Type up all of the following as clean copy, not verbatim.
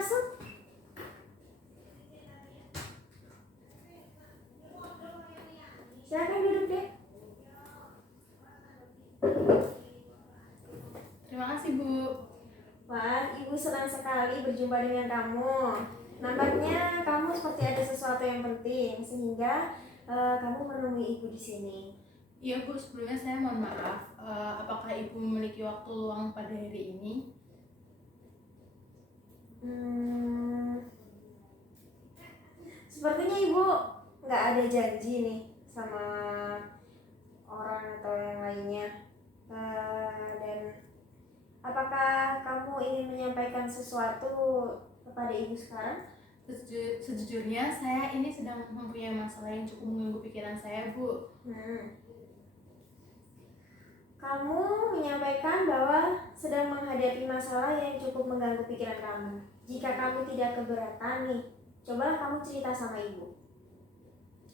masuk. Silakan duduk deh. Terima kasih, Bu. Wah, Ibu senang sekali berjumpa dengan kamu. Nampaknya kamu seperti ada sesuatu yang penting sehingga kamu menemui Ibu di sini. Iya, Bu, sebelumnya saya mohon maaf. Apakah Ibu memiliki waktu luang pada hari ini? Sepertinya Ibu nggak ada janji nih sama orang atau yang lainnya. Dan apakah kamu ingin menyampaikan sesuatu kepada Ibu sekarang? Sejujurnya saya ini sedang mempunyai masalah yang cukup mengganggu pikiran saya, Bu. Kamu menyampaikan bahwa sedang menghadapi masalah yang cukup mengganggu pikiran kamu. Jika kamu tidak keberatan nih, cobalah kamu cerita sama Ibu.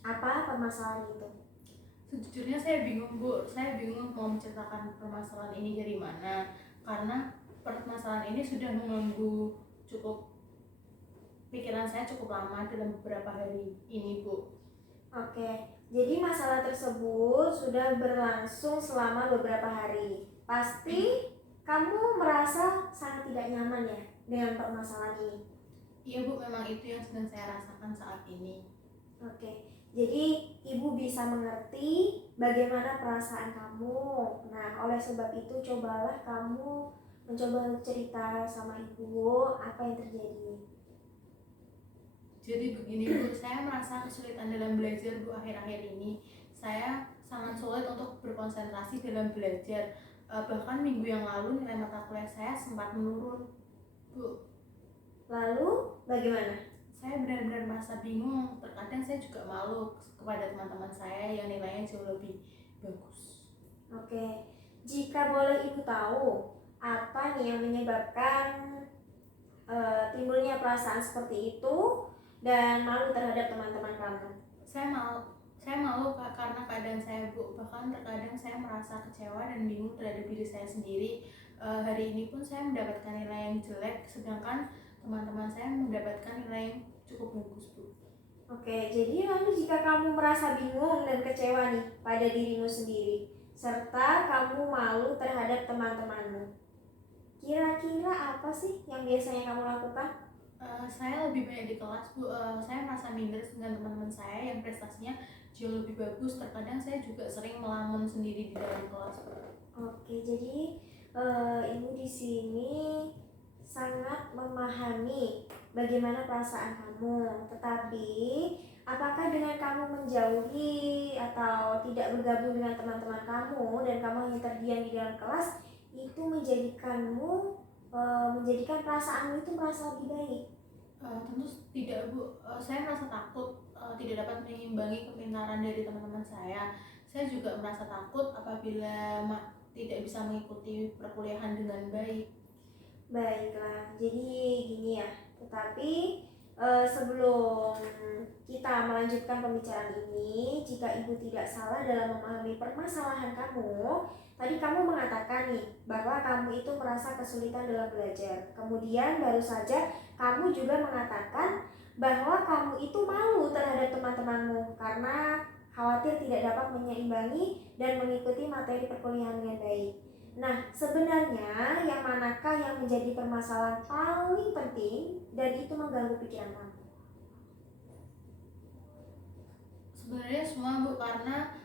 Apa permasalahan itu? Sejujurnya saya bingung, Bu. Saya bingung mau menceritakan permasalahan ini dari mana. Karena permasalahan ini sudah mengganggu pikiran saya cukup lama dalam beberapa hari ini, Bu. Oke, jadi masalah tersebut sudah berlangsung selama beberapa hari. Pasti kamu merasa sangat tidak nyaman ya dengan permasalahan ini? Iya, Bu, memang itu yang sedang saya rasakan saat ini. Oke, jadi Ibu bisa mengerti bagaimana perasaan kamu. Nah, oleh sebab itu cobalah kamu mencoba cerita sama Ibu apa yang terjadi. Jadi begini, Bu, saya merasa kesulitan dalam belajar, Bu, akhir-akhir ini. Saya sangat sulit untuk berkonsentrasi dalam belajar. Bahkan minggu yang lalu nilai mata kuliah saya sempat menurun, Bu. Lalu bagaimana? Saya benar-benar merasa bingung. Terkadang saya juga malu kepada teman-teman saya yang nilainya jauh lebih bagus. Oke, jika boleh Ibu tahu, apa nih yang menyebabkan timbulnya perasaan seperti itu dan malu terhadap teman-teman kamu? Saya malu karena keadaan saya, Bu. Bahkan terkadang saya merasa kecewa dan bingung terhadap diri saya sendiri. Hari ini pun saya mendapatkan nilai yang jelek, sedangkan teman-teman saya mendapatkan nilai yang cukup bagus, Bu. Oke, jadi lalu jika kamu merasa bingung dan kecewa nih pada dirimu sendiri, serta kamu malu terhadap teman-temanmu, kira-kira apa sih yang biasanya kamu lakukan? Saya lebih banyak di kelas, Bu. Saya merasa minder dengan teman-teman saya yang prestasinya jauh lebih bagus. Terkadang saya juga sering melamun sendiri di dalam kelas, Bu. Oke, jadi Ibu di sini sangat memahami bagaimana perasaan kamu. Tetapi, apakah dengan kamu menjauhi atau tidak bergabung dengan teman-teman kamu dan kamu hanya terdiam di dalam kelas, itu menjadikan perasaanmu itu merasa lebih baik? Tentu tidak, Bu. Saya merasa takut tidak dapat mengimbangi kepintaran dari teman-teman saya. Saya juga merasa takut apabila tidak bisa mengikuti perkuliahan dengan baik. Baiklah, jadi gini ya. Tetapi sebelum kita melanjutkan pembicaraan ini, jika Ibu tidak salah dalam memahami permasalahan kamu, tadi kamu mengatakan nih bahwa kamu itu merasa kesulitan dalam belajar. Kemudian baru saja kamu juga mengatakan bahwa kamu itu malu terhadap teman-temanmu karena khawatir tidak dapat menyeimbangi dan mengikuti materi perkuliahan dengan baik. Nah, sebenarnya yang manakah yang menjadi permasalahan paling penting dan itu mengganggu pikiran kamu? Sebenarnya semua, Bu, karena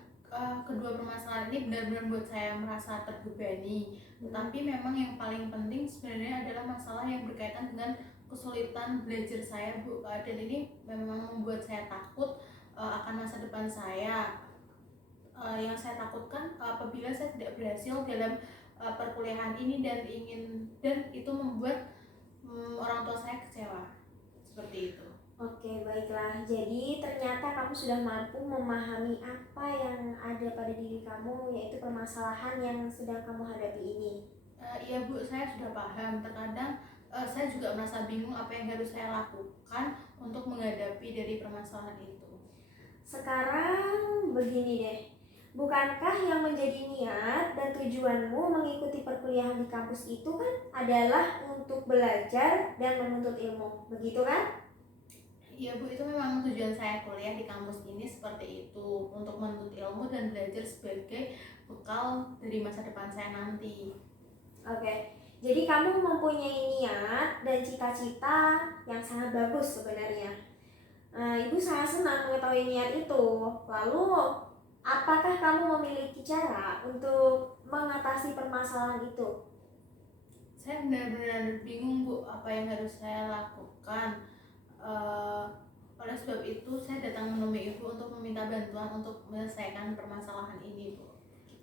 kedua permasalahan ini benar-benar buat saya merasa terbebani. Tetapi memang yang paling penting sebenarnya adalah masalah yang berkaitan dengan kesulitan belajar saya, Bu. Dan ini memang membuat saya takut akan masa depan saya. Yang saya takutkan apabila saya tidak berhasil dalam perkuliahan ini dan itu membuat orang tua saya kecewa. Seperti itu. Oke, baiklah. Jadi ternyata kamu sudah mampu memahami apa yang ada pada diri kamu, yaitu permasalahan yang sedang kamu hadapi ini. Iya, Bu, saya sudah paham. Terkadang saya juga merasa bingung apa yang harus saya lakukan untuk menghadapi dari permasalahan itu. Sekarang begini deh, Bukankah yang menjadi niat dan tujuanmu mengikuti perkuliahan di kampus itu kan adalah untuk belajar dan menuntut ilmu, begitu kan? Iya Bu, itu memang tujuan saya kuliah di kampus ini seperti itu, untuk menuntut ilmu dan belajar sebagai bekal dari masa depan saya nanti. Oke, jadi kamu mempunyai niat dan cita-cita yang sangat bagus sebenarnya. Ibu sangat senang mengetahui niat itu. Lalu, apakah kamu memiliki cara untuk mengatasi permasalahan itu? Saya benar-benar bingung Bu, apa yang harus saya lakukan. Oleh sebab itu saya datang menemui Ibu untuk meminta bantuan untuk menyelesaikan permasalahan ini Bu.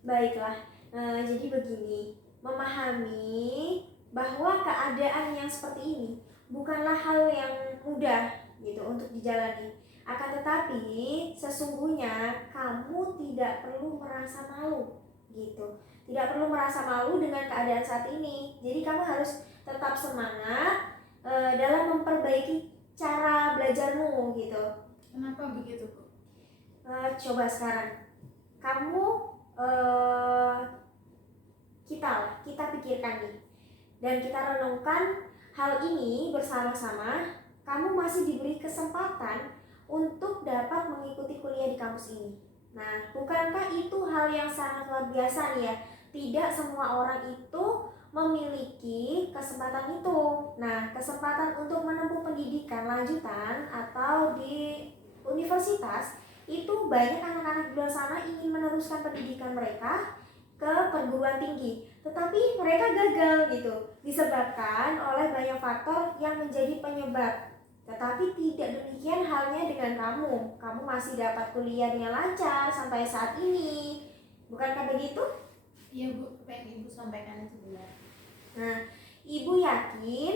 Baiklah, jadi begini, memahami bahwa keadaan yang seperti ini bukanlah hal yang mudah gitu untuk dijalani. Akan tetapi sesungguhnya kamu tidak perlu merasa malu gitu. Tidak perlu merasa malu dengan keadaan saat ini. Jadi kamu harus tetap semangat dalam memperbaiki cara belajarmu gitu. Kenapa begitu Bu? Coba sekarang kamu kita pikirkan nih dan kita renungkan hal ini bersama-sama. Kamu masih diberi kesempatan untuk dapat mengikuti kuliah di kampus ini. Nah, bukankah itu hal yang sangat luar biasa nih ya? Tidak semua orang itu memiliki kesempatan itu. Nah, kesempatan untuk menempuh pendidikan lanjutan atau di universitas itu banyak anak-anak di luar sana ingin meneruskan pendidikan mereka ke perguruan tinggi, tetapi mereka gagal gitu, disebabkan oleh banyak faktor yang menjadi penyebab. Tetapi tidak demikian halnya dengan kamu. Kamu masih dapat kuliah dengan lancar sampai saat ini. Bukankah begitu? Iya Bu, apa yang Ibu sampaikan itu benar. Nah, Ibu yakin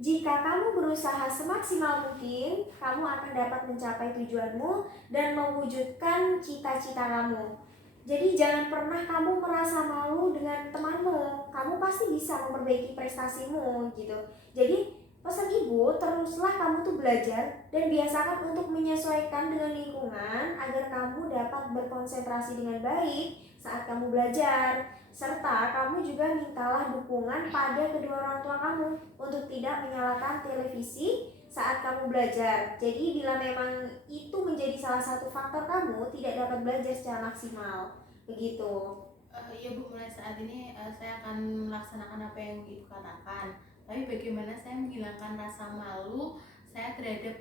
jika kamu berusaha semaksimal mungkin, kamu akan dapat mencapai tujuanmu dan mewujudkan cita-cita kamu. Jadi jangan pernah kamu merasa malu dengan temanmu. Kamu pasti bisa memperbaiki prestasimu gitu. Jadi pesan Ibu, teruslah kamu tuh belajar dan biasakan untuk menyesuaikan dengan lingkungan agar kamu dapat berkonsentrasi dengan baik saat kamu belajar. Serta kamu juga mintalah dukungan pada kedua orang tua kamu untuk tidak menyalakan televisi saat kamu belajar. Jadi bila memang itu menjadi salah satu faktor kamu tidak dapat belajar secara maksimal, begitu. Iya Bu, mulai saat ini saya akan melaksanakan apa yang Ibu katakan. Tapi bagaimana saya menghilangkan rasa malu saya terhadap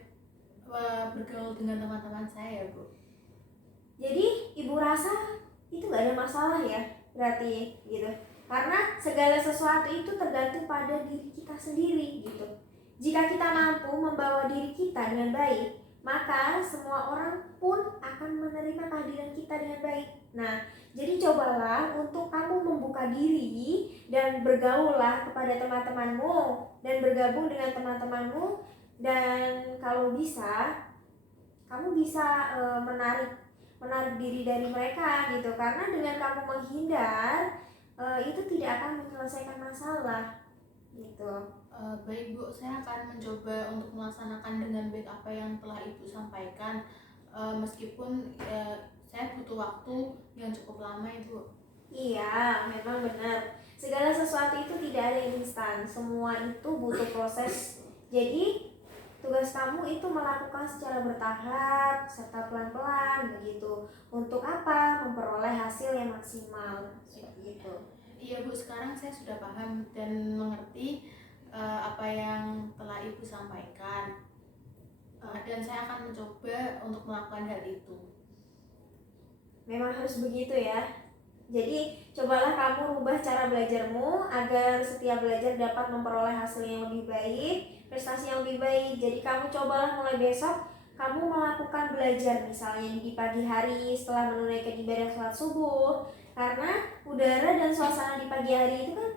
bergaul dengan teman-teman saya Bu? Jadi Ibu rasa itu gak ada masalah ya, berarti gitu. Karena segala sesuatu itu tergantung pada diri kita sendiri gitu. Jika kita mampu membawa diri kita dengan baik, maka semua orang pun akan menerima kehadiran kita dengan baik. Nah, jadi cobalah untuk kamu membuka diri dan bergaullah kepada teman-temanmu dan bergabung dengan teman-temanmu, dan kalau bisa kamu bisa menarik diri dari mereka gitu. Karena dengan kamu menghindar itu tidak akan menyelesaikan masalah gitu. Baik Bu, saya akan mencoba untuk melaksanakan dengan baik apa yang telah Ibu sampaikan. Meskipun saya butuh waktu yang cukup lama itu. Iya, memang benar. Segala sesuatu itu tidak ada yang instan. Semua itu butuh proses. Jadi tugas kamu itu melakukan secara bertahap serta pelan-pelan begitu. Untuk apa? Memperoleh hasil yang maksimal. Seperti itu. Iya Bu, sekarang saya sudah paham dan mengerti apa yang telah Ibu sampaikan. Dan saya akan mencoba untuk melakukan hal itu. Memang harus begitu ya. Jadi cobalah kamu rubah cara belajarmu agar setiap belajar dapat memperoleh hasil yang lebih baik, prestasi yang lebih baik. Jadi kamu cobalah mulai besok kamu melakukan belajar misalnya di pagi hari setelah menunaikan ibadah sholat subuh. Karena udara dan suasana di pagi hari itu kan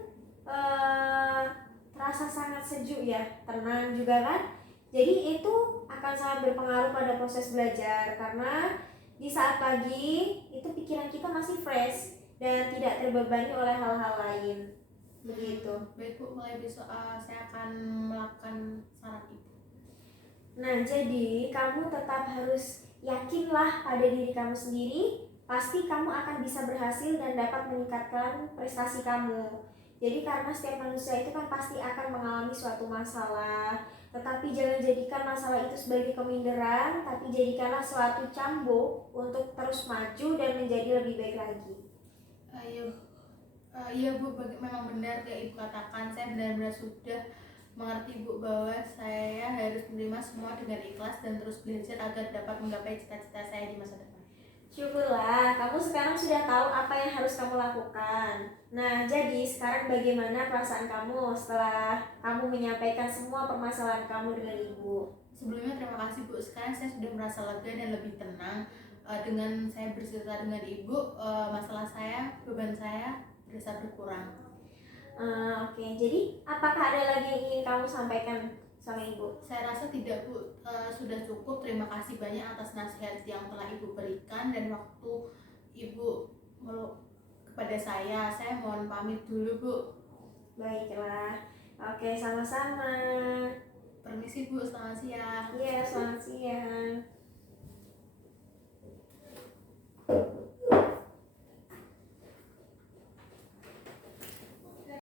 terasa sangat sejuk ya, tenang juga kan. Jadi itu akan sangat berpengaruh pada proses belajar, karena di saat pagi itu pikiran kita masih fresh dan tidak terbebani oleh hal-hal lain. Begitu. Baik Bu, mulai besok saya akan melakukan saran Ibu. Nah, jadi kamu tetap harus yakinlah pada diri kamu sendiri pasti kamu akan bisa berhasil dan dapat meningkatkan prestasi kamu. Jadi karena setiap manusia itu kan pasti akan mengalami suatu masalah, tetapi jangan jadikan masalah itu sebagai keminderan, tapi jadikanlah suatu cambuk untuk terus maju dan menjadi lebih baik lagi. Ayo, iya Bu, memang benar kayak Ibu katakan. Saya benar-benar sudah mengerti Bu bahwa saya harus menerima semua dengan ikhlas dan terus belajar agar dapat menggapai cita-cita saya di masa depan. Syukurlah, kamu sekarang sudah tahu apa yang harus kamu lakukan. Nah, jadi sekarang bagaimana perasaan kamu setelah kamu menyampaikan semua permasalahan kamu dengan ibu? Sebelumnya terima kasih Bu, sekarang saya sudah merasa lega dan lebih tenang. Dengan saya bercerita dengan Ibu, masalah saya, beban saya berasa berkurang. Oke, jadi apakah ada lagi yang ingin kamu sampaikan sama ibu? Saya rasa tidak Bu, sudah cukup. Terima kasih banyak atas nasihat yang telah Ibu berikan dan waktu Ibu kepada saya. Saya mohon pamit dulu Bu. Baiklah, oke, sama-sama. Permisi Bu, selamat siang. Iya, selamat siang.